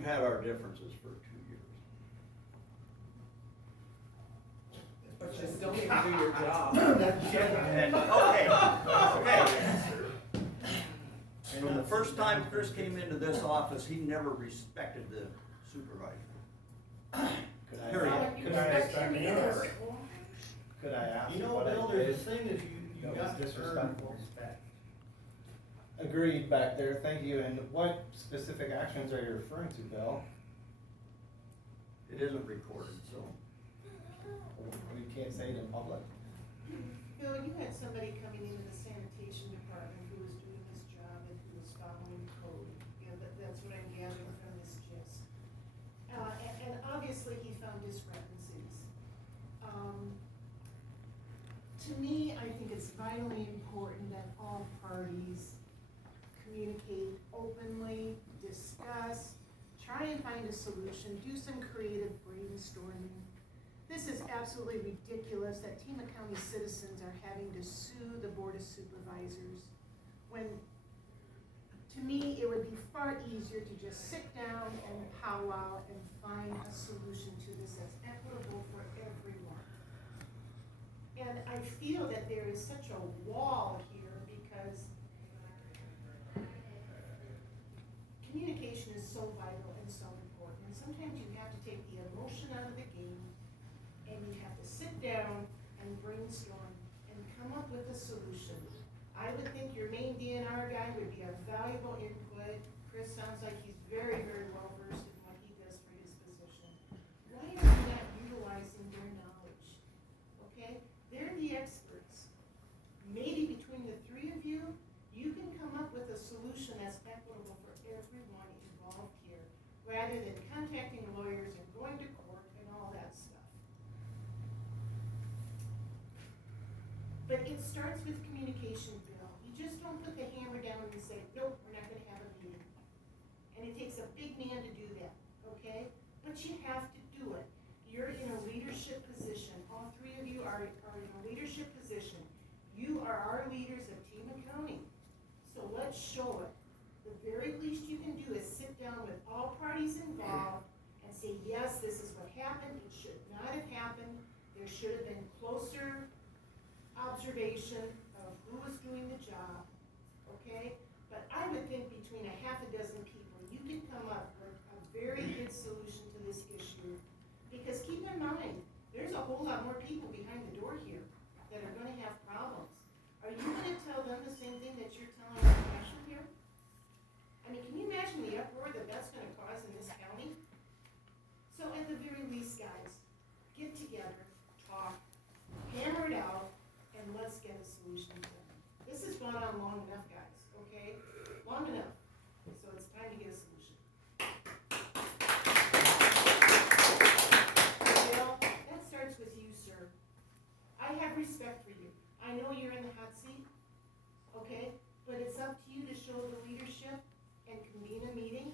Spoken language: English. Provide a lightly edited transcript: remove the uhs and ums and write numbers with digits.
we've had our differences for 2 years. But you still need to do your job. And, okay. From the first time Chris came into this office, he never respected the supervisor. Could I Period. ask You know, what Bill, I there's did a thing that you that got was to earn disrespectful? respect. Agreed back there, thank you, and what specific actions are you referring to, Bill? It isn't recorded, so. We can't say it in public? Bill, you had somebody coming into the sanitation department who was doing his job and who was following code. You know, that's what I'm gathering from this gist. And obviously he found discrepancies. To me, I think it's vitally important that all parties communicate openly, discuss, try and find a solution, do some creative brainstorming. This is absolutely ridiculous that Tama County citizens are having to sue the Board of Supervisors when, to me, it would be far easier to just sit down and powwow and find a solution to this that's equitable for everyone. And I feel that there is such a wall here because communication is so vital and so important. And sometimes you have to take the emotion out of the game and you have to sit down and brainstorm and come up with a solution. I would think your main DNR guy would be a valuable input. Chris sounds like he's very, very well versed in what he does for his position. Why are you not utilizing their knowledge? Okay? They're the experts. Maybe between the three of you, you can come up with a solution that's equitable for everyone involved here, rather than contacting lawyers and going to court and all that stuff. But it starts with communication, Bill. You just don't put the hammer down and say, nope, we're not gonna have a meeting. And it takes a big man to do that, okay? But you have to do it. You're in a leadership position. All three of you are in a leadership position. You are our leaders of Tama County. So let's show it. The very least you can do is sit down with all parties involved and say, yes, this is what happened. It should not have happened. There should have been closer observation of who was doing the job, okay? But I would think between a half a dozen people, you could come up with a very good solution to this issue. Because keep in mind, there's a whole lot more people behind the door here that are gonna have problems. Are you gonna tell them the same thing that you're telling the commission here? I mean, can you imagine the uproar that that's gonna cause in this county? So at the very least, guys, get together, talk, hammer it out, and let's get a solution done. This has gone on long enough, guys, okay? Long enough. So it's time to get a solution. Bill, that starts with you, sir. I have respect for you. I know you're in the hot seat, okay? But it's up to you to show the leadership and convene a meeting